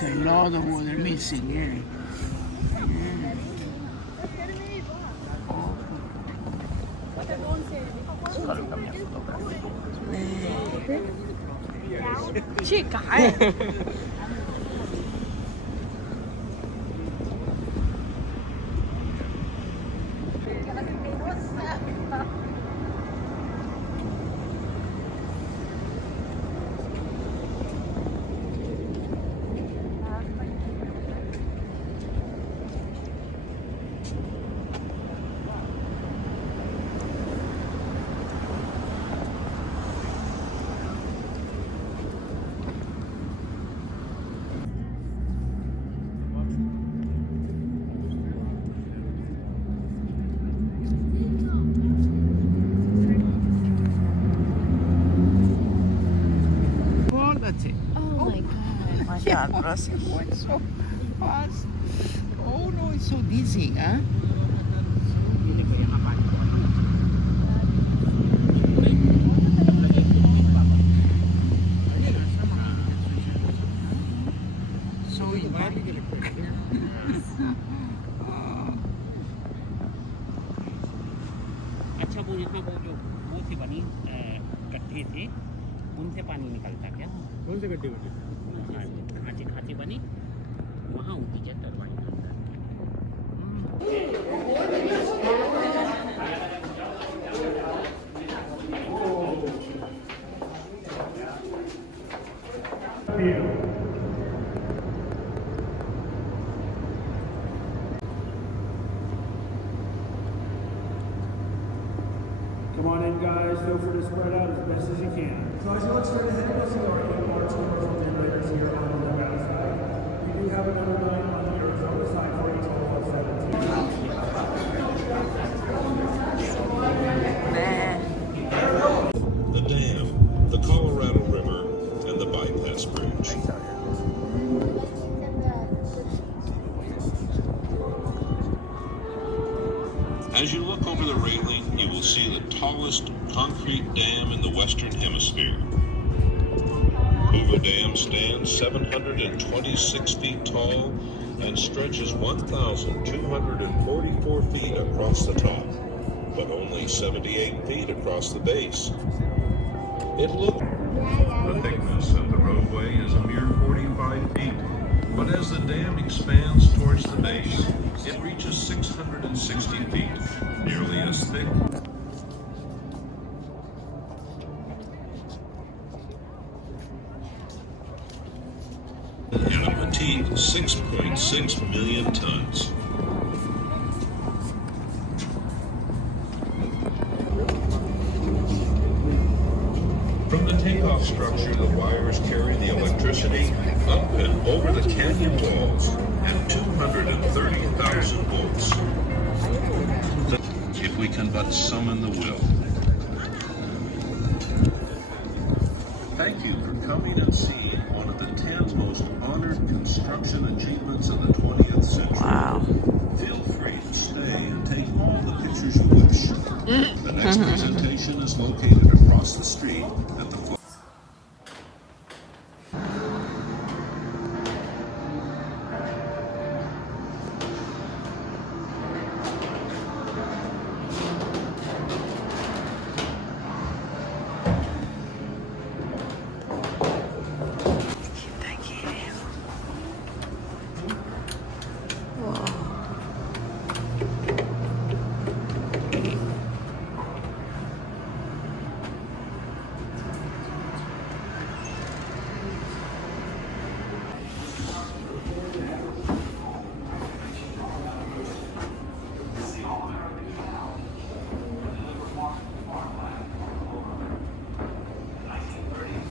There's a lot of water missing here. Chica, Oh, that's it. Oh my God. Yeah, Rosie went so fast. Oh no, it's so dizzy, huh? So अच्छा वो यहाँ वो थे बनी गड्ढे थे उनसे पानी निकलता क्या कौन से गड्ढे खांची खांची बनी वहाँ होती है टरबाइन अंदर Come on in, guys. Feel free to spread out as best as you can. So as you look straight ahead, you'll see our AMR terminals and generators here on the Nevada side. We do have another line on the Arizona side for you, total of 17. The dam, the Colorado River, and the bypass bridge. As you look over the railing, you will see the tallest concrete dam in the Western Hemisphere. Hoover Dam stands 726 feet tall and stretches 1,244 feet across the top, but only 78 feet across the base. The thickness of the roadway is a mere 45 feet, but as the dam expands towards the base, it reaches 660 feet, nearly as thick. And a petite 6.6 million tons. From the takeoff structure, the wires carry the electricity up and over the canyon walls at 230,000 volts. If we can but summon the will. Thank you for coming and seeing one of the 10 most honored construction achievements of the 20th century. wow. Feel free to stay and take all the pictures you wish. The next presentation is located across the street at the